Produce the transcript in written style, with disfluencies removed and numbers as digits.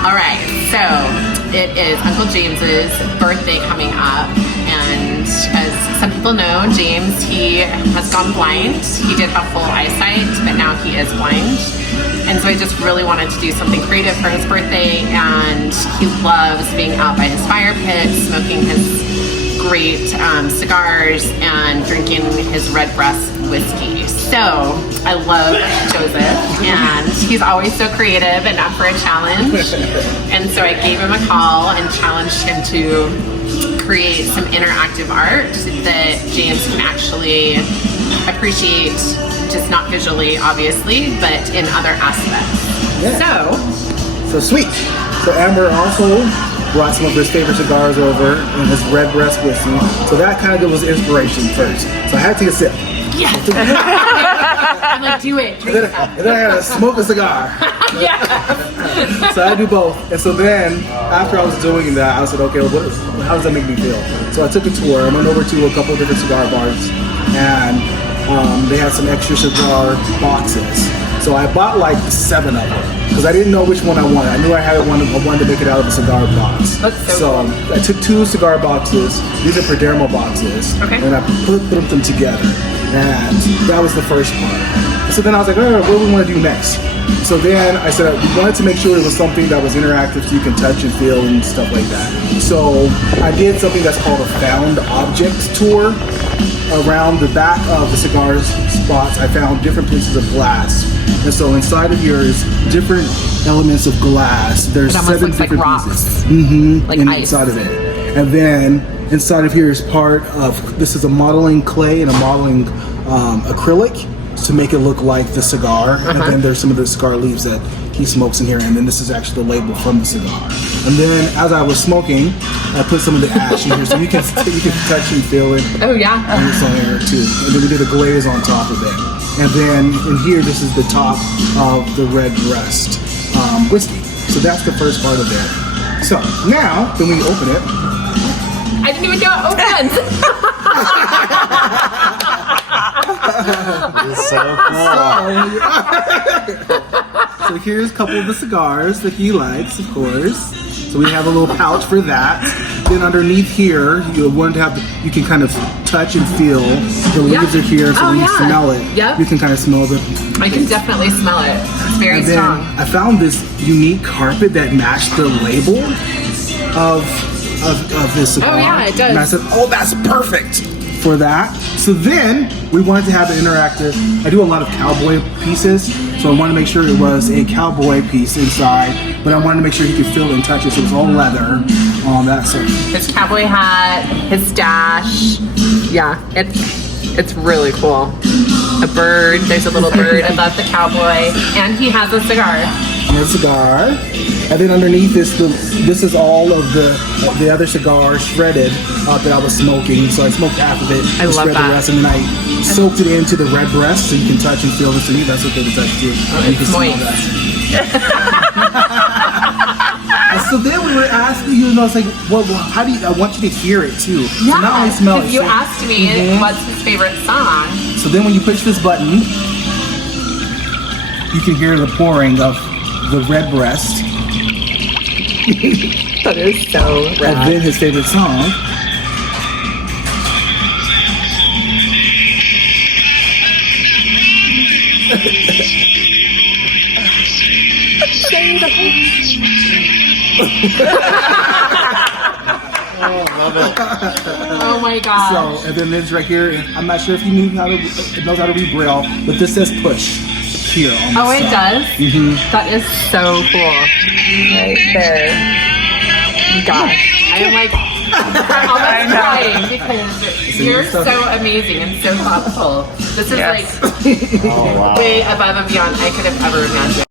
All right, so it is Uncle James's birthday coming up, and as some people know, James, he has gone blind. He did have full eyesight, but now he is blind. And so I just really wanted to do something creative for his birthday, and he loves being out by his fire pit, smoking his great cigars and drinking his red breast whiskey. So I love Joseph, and he's always so creative and up for a challenge. And so I gave him a call and challenged him to create some interactive art that James can actually appreciate, just not visually, obviously, but in other aspects. Yeah. So sweet. So Amber also brought some of his favorite cigars over and his red breast whiskey. So that kind of was inspiration first. So I had to take a sip. Yeah. I'm like, do it. And then I had to smoke a cigar. Yeah. So I do both. And so then, after I was doing that, I said, okay, how does that make me feel? So I took a tour. I went over to a couple of different cigar bars, and they had some extra cigar boxes. So I bought like 7 of them because I didn't know which one I wanted. I knew I wanted to make it out of a cigar box. That's so cool. I took 2 cigar boxes. These are Perdermo boxes. Okay. And I put them together. And that was the first part. So then I was like, all right, what do we want to do next? So then I said we wanted to make sure it was something that was interactive so you can touch and feel and stuff like that. So I did something that's called a found objects tour. Around the back of the cigar spots, I found different pieces of glass. And so inside of here is different elements of glass. There's 7 different like pieces. Like ice. Inside of it. And then inside of here is part of, this is a modeling clay and a modeling acrylic to make it look like the cigar. And then there's some of the cigar leaves that he smokes in here. And then this is actually the label from the cigar. And then as I was smoking, I put some of the ash in here so you can touch and feel it. Oh yeah. And it's on here too. And then we did a glaze on top of it. And then in here, this is the top of the red breast whiskey. So that's the first part of it. So now, then we open it. I didn't even know it opened. It's so cool. So here's a couple of the cigars that he likes, of course. So we have a little pouch for that. Then underneath here, you can kind of touch and feel. The leaves are here, so when you smell it, you can kind of smell the. I can definitely smell it. It's very strong. I found this unique carpet that matched the label of this cigar. Oh yeah, it does. And I said, oh, that's perfect for that. So then we wanted to have an interactive. I do a lot of cowboy pieces, so I wanted to make sure it was a cowboy piece inside, but I wanted to make sure he could feel and touch it, so it was all leather on that side. His cowboy hat, his stash. Yeah, it's really cool. A bird, there's a little bird above the cowboy, and he has a cigar. And a cigar. And then underneath this is all of the other cigars shredded that I was smoking. So I smoked half of it. I love shred that. The rest, and then I soaked it into the red breast so you can touch and feel it. So that's okay to touch too. You can smell that. And so then we were asking you, and I was like, well, how do you? I want you to hear it too. Yeah, so not only smell it. you asked me what's his favorite song. So then when you push this button, you can hear the pouring of the red breast. That is so rad. And then his favorite song. Oh, love it. Oh my god. So, and then this right here, I'm not sure if he knows how to read Braille, but this says push here on the it side. does? That is so cool. Right there. Gosh. I'm like, I'm almost crying because you're so amazing and so thoughtful. This is like Oh, wow. way above and beyond I could have ever imagined.